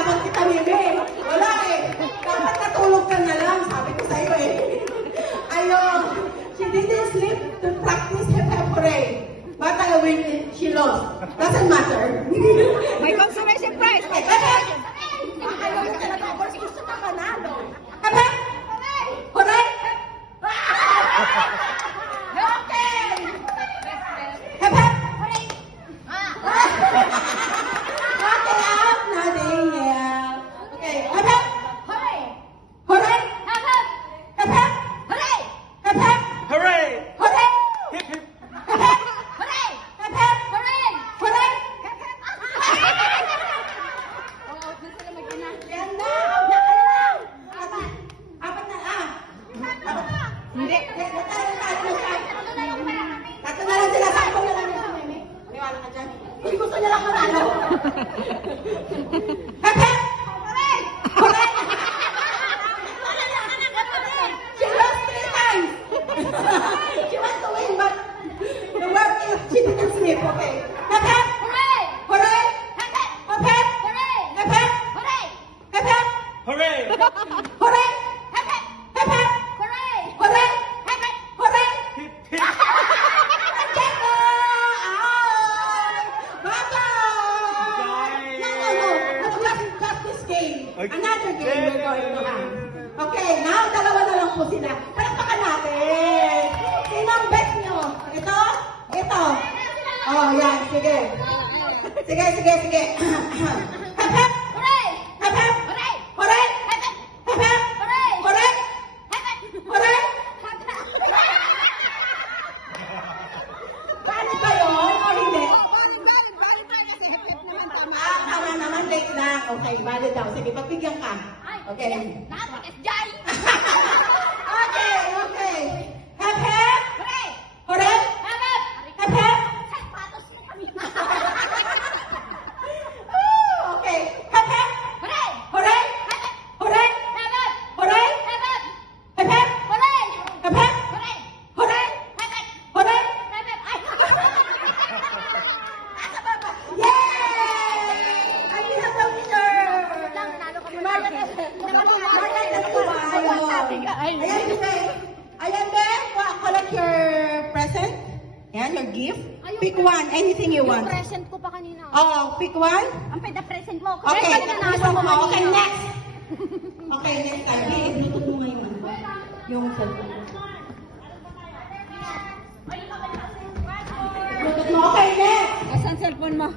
hinahabol kita, Mimi. Wala eh. Dapat natulog ka na lang, sabi ko sa'yo eh. Ayun. She didn't sleep to practice hep hooray. But I win, she lost. Doesn't matter. May consolation prize. Ayaw mo talaga. Gusto ka panalo. Hep hep. Hooray. Okay. Hep hep. Okay, out. Nothing. Yeah. Okay. Hep hep. Hooray. Hooray. Hep hep. Hep hep. Hooray. Hep hep. Hooray! Hooray. Hip hip! Hep hep. Hooray. Hep hep. Hooray. Hooray. Hep hep. Oo, doon sila mag-ina. Yan na. Ano lang. Apat na. Hindi. Tatlo na lang sila. Sakto na lang yung meme. Maniwala ka dyan. Kung gusto niya lang manalo. Hep hep. Hooray. Hooray. She lost 3 times. She wants to win, but the work is she didn't sleep. Okay. Hep hep. Hooray. Hooray. Hep hep. Hep hep. Hooray. Hep hep. Hooray. Hep hep. Hooray! Hooray. Hep hep. Hep hep. Hooray. Hooray. Hep hep. Hooray. Hip hip! Checo! Bye-bye! No. Just this game. Okay. Another game we're going to have. Okay, now dalawa na lang po sila. Palakpakan natin. Sino ang best nyo? Ito? Ito. Oh, yan. Sige. Sige. Hep hep. Hooray! Hep hep. Hooray! Hooray! Hep hep. Hep hep. Hooray! Hooray! Hep hep. Hooray! Paano ba yun? O hindi? Bali pa kasi hip-hip naman tama. Tama naman. Late na. Okay, valid daw. Sige, pagbigyan ka. Okay. Napakasjay! Okay. Hep hep. Hooray! Hooray! Hep hep! Hep hep. Sapatos mo kami. Okay. Hep hep. Hooray! Hooray! Hep hep! Hooray! Hep hep! Hooray! Hep hep! Hep hep. Hooray! Hep hep. Hooray! Hooray! Hep hep! Hooray! Hep hep! Ay! Yay! I have the winner! Nanalo kami. Ayan, Bebe. Ayan, Bebe. Collect your present. Ayan, your gift. Pick one. Anything you want. Present ko pa kanina. Oh, pick one. Ang pwede-present mo. Okay. Nanalo mo Okay, kanina. next. Okay, next time. Hey, i-bluetooth mo ngayon. Yung cellphone. Bluetooth mo. Okay, next. Asan cellphone mo?